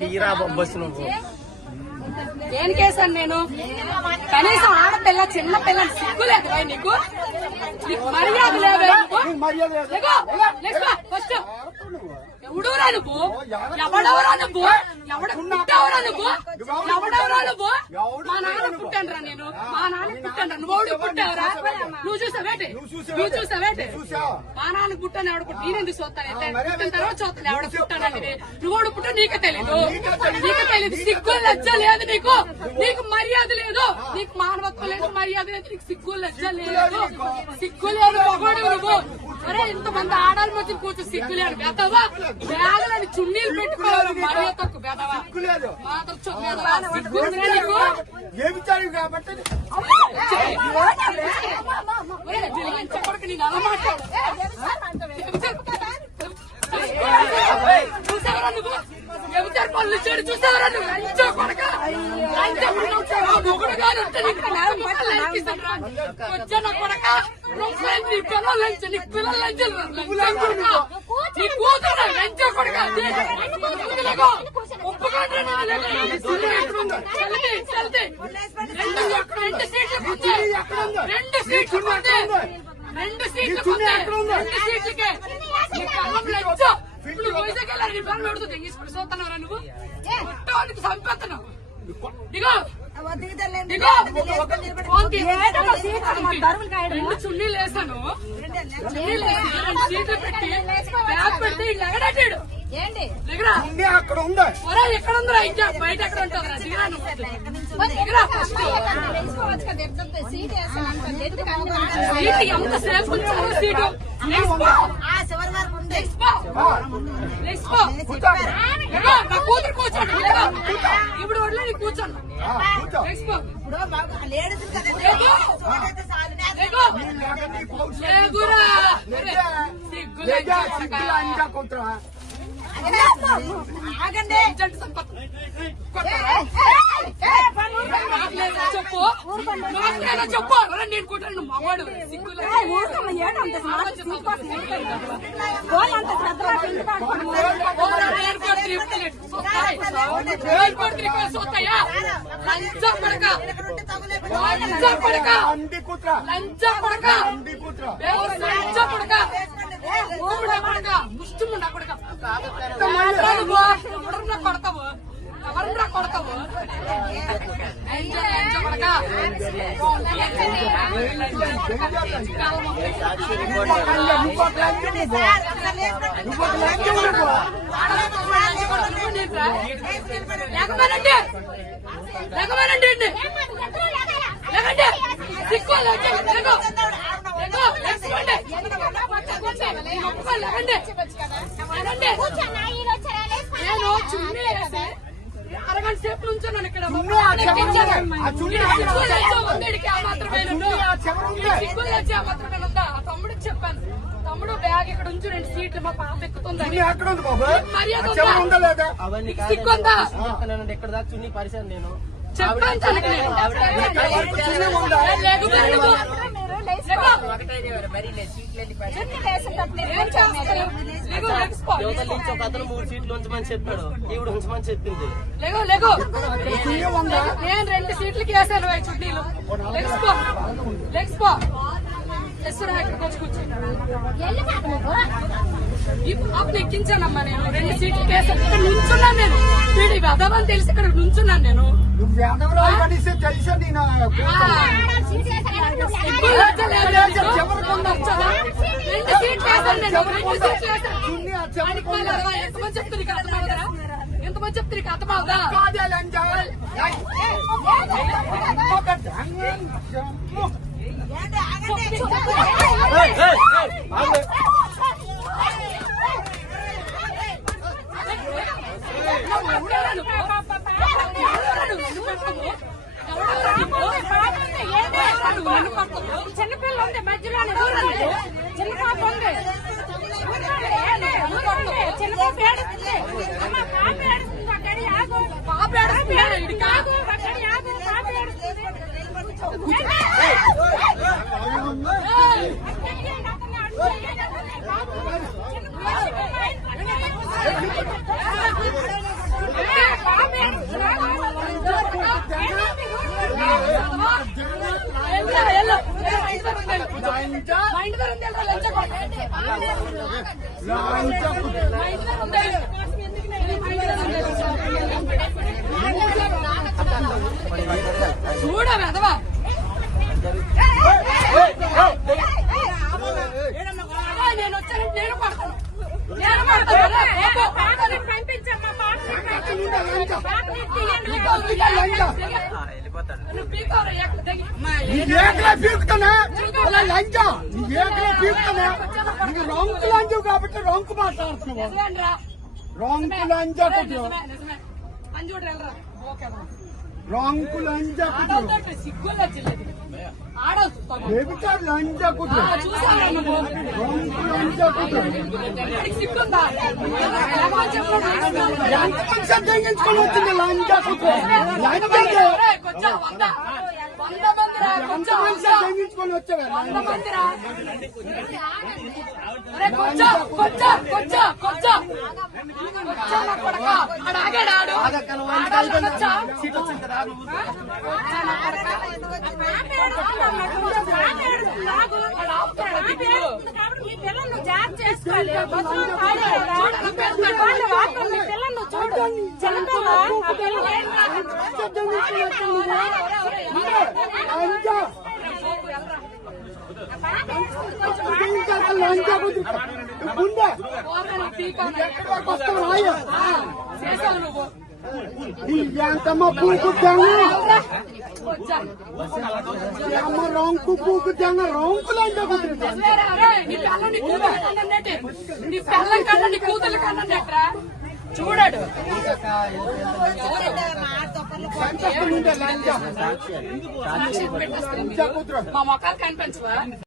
తీరా బస్సు నువ్వు దేనికేసాను నేను? కనీసం ఆడపిల్ల చిన్న పిల్ల సిగ్గులేదు నీకు? మర్యాద లేదా? ఫస్ట్ ఎవడవరా నువ్వు? ఎవడవరా నువ్వు? ఎవడ పుట్టావరా నువ్వు? ఎవడవరా నువ్వు? మా నాన్న పుట్టానురా నేను. మా నాన్న పుట్టాను. నువ్వు పుట్టావరా? నువ్వు చూసావేటి? నువ్వు చూసావేటి? మా నాన్న పుట్టాను. ఎవడ పుట్టి నేనెందుకు చూస్తాను? పుట్టిన తర్వాత చూస్తాను ఎవడ పుట్టానని. నువ్వు పుట్టా నీకే తెలీదు. నీకే తెలీదు. సిగ్గు లజ్జ లేదు నీకు. నీకు మర్యాద లేదు. నీకు మానవత్వం లేదు, మర్యాద లేదు. నీకు సిగ్గు లజ్జ లేదు. సిగ్గు లేదు మగోడు నువ్వు. అరే ఇంతమంది ఆడాలి మధ్య కూర్చో సిగ్గు లేదు. బెదవా బ్యాగులని చున్నీలు పెట్టుకోవాలి. మర్యాద తక్కువ బెదవా మాత్రం సిగ్గు నీకు. చెప్పడానికి నేను అలా మాట్లాడు. చూసావరా నువ్వు? ఎవరు పనులు చేయడు చూసావరా నువ్వు? లంచో కొడక మొగుడు కాదు వచ్చాను కొడక. నీ పిల్లలు లంచ, నీ పిల్లలు లంచాలు నీ కూతురు లంచో కొడక. ఒప్పుకోండి రెండు సీట్లు కూర్చోయి. రెండు సీట్లు కూర్చోయి. రెండు సీట్లు కూర్చోయి. రెండు సీట్లకే లంచో. ఇప్పుడు వైజాగ్ వెళ్ళాలి. నీ పనులు పెడుతుంది ఇప్పుడు చూస్తున్నారా నువ్వు? పుట్టవాళ్ళకి చంపేస్తున్నావు. దిగో రెండు చున్నీలు వేసాను. చున్నీలు వేసి రెండు సీట్లు పెట్టి బ్యాగ్ పెడితే ఇల్లు ఎగడాడు. అక్కడ ఉందా? ఎక్కడ ఉందా? ఇంకా బయట ఎక్కడ ఉంటుందా? దిగరా ఫస్ట్. సీట్ ఎంత సేపు ఉంచారు? సీటు నా కూతురు కూర్చోండి. ఇప్పుడు వడ్లో నీకు కూర్చోండి. చెప్పు చెప్పు. నేను కూర్చోండి మగవాడు ముష్టిముండా కొడక. ఎవరన్నా కొడతావు? ఎవరన్నా కొడతావు? నేను చున్నీ వేసి అరగంట సేపు నుంచున్నాను ఇక్కడ. తమ్ముడికి చెప్పాను, తమ్ముడు బ్యాగ్ ఇక్కడ ఉంచు, రెండు సీట్లు మా పాప ఎక్కుతుందని. సిగ్గుందా? ఎక్కడ దాకా చున్నీ పరిశాను నేను చెప్పాను. అతను 3 సీట్లు ఉంచమని చెప్పాడు. ఈవిడ ఉంచమని చెప్పింది. నేను 2 సీట్లకి వేసాను చుట్టీలు. ఇక్కడికి వచ్చి కూర్చున్నాను. ఈ పాపను ఎక్కించానమ్మా నేను. 2 సీట్లకి వేసాను. ఇక్కడ నుంచున్నాను నేను. వీడి వెదవని తెలిసి ఇక్కడ నుంచున్నాను నేను. ఎంతమంది చెప్తుంది అర్థమవుదా? చిన్నపిల్ల ఉంది మధ్యలో, చిన్న పాప ఉంది, చిన్న పాప ఏడుస్తుంది, పాప ఏడుస్తుంది, అక్కడి ఆగు, పాప ఏడుస్తుంది, ఆగు, అక్కడి ఆగు, పాప ఏడుస్తుంది. లంచా మా ఇంటి దగ్గర ఉంది, వెళ్ళరా, లంచా కొడక. లంచా మా ఇంటి దగ్గర ఉంది. మా ఇంటి దగ్గర ఉంది. చూడ వెదవా నేను వచ్చానంటే నేను పడతాను, నేను పడతాను. నువ్వు పీకోరా ఎక్కడ తెగి. ఏకలే పీకుతానా అలా లంచా ఏకలే పీకుతానా నీకు రొంకు లంచు కాబట్టి రొంకు మాట్లాడుతున్నావు నిజమేనరా? రొంకు లంచా కొట్టు నిజమే నిజమే అని చూడు వెళ్ళరా. ఓకే రొంకు లంచా కొట్టు ఆడవుతుంటే సిగ్గులు వచ్చింది. ఆడవుతుంది చెబుతా లంచా కొట్టు చూసావరా నువ్వు? రొంకు లంచా కొట్టు వాడికి సిగ్గుందా? ఎంత మనిషి తెగించుకొని వచ్చింది లంచా కొట్టు లంచా కొంచెం 100 మందిరా, ఎంత కొంచెం మనిషి తెగించుకొని వచ్చావా 100 మందిరా. అరే కొంచెం కొంచెం కొంచెం కొంచెం కొంచెం నా కొడక. ఆడు ఆగాడు ఆడు. ఆగాలి కొంచెం. కొంచెం నా కొడక. ఆడు ఆపుతున్నాడు బిడ్డలు. మీ పిల్లల్ని జాగ్రత్త చేసుకోవాలి. బస్సులో చూడు, పెడతాడు. మీ పిల్లల్ని చూడు. చిన్నపిల్ల ఆ పిల్లలు ఏం కాదు. లంచా లంచా కొట్టు గుండె పోతాను, పీకాను. ఎక్కడి వరకు వస్తావు రాయ చేసావు నువ్వు. ఎంతమ్మ పూకు జంగ వచ్చా. అమ్మ రొంకు పూకు జంగ రొంకు లంచా కొట్టు నిజమేరా? అరే, నీ పిల్లం నీ కూతురు కన్నాడేంటి? నీ పిల్లం కన్నా నీ కూతురు కన్నాడేట్రా? చూడాడు లంచా మా మొక్కలు కనిపించవా?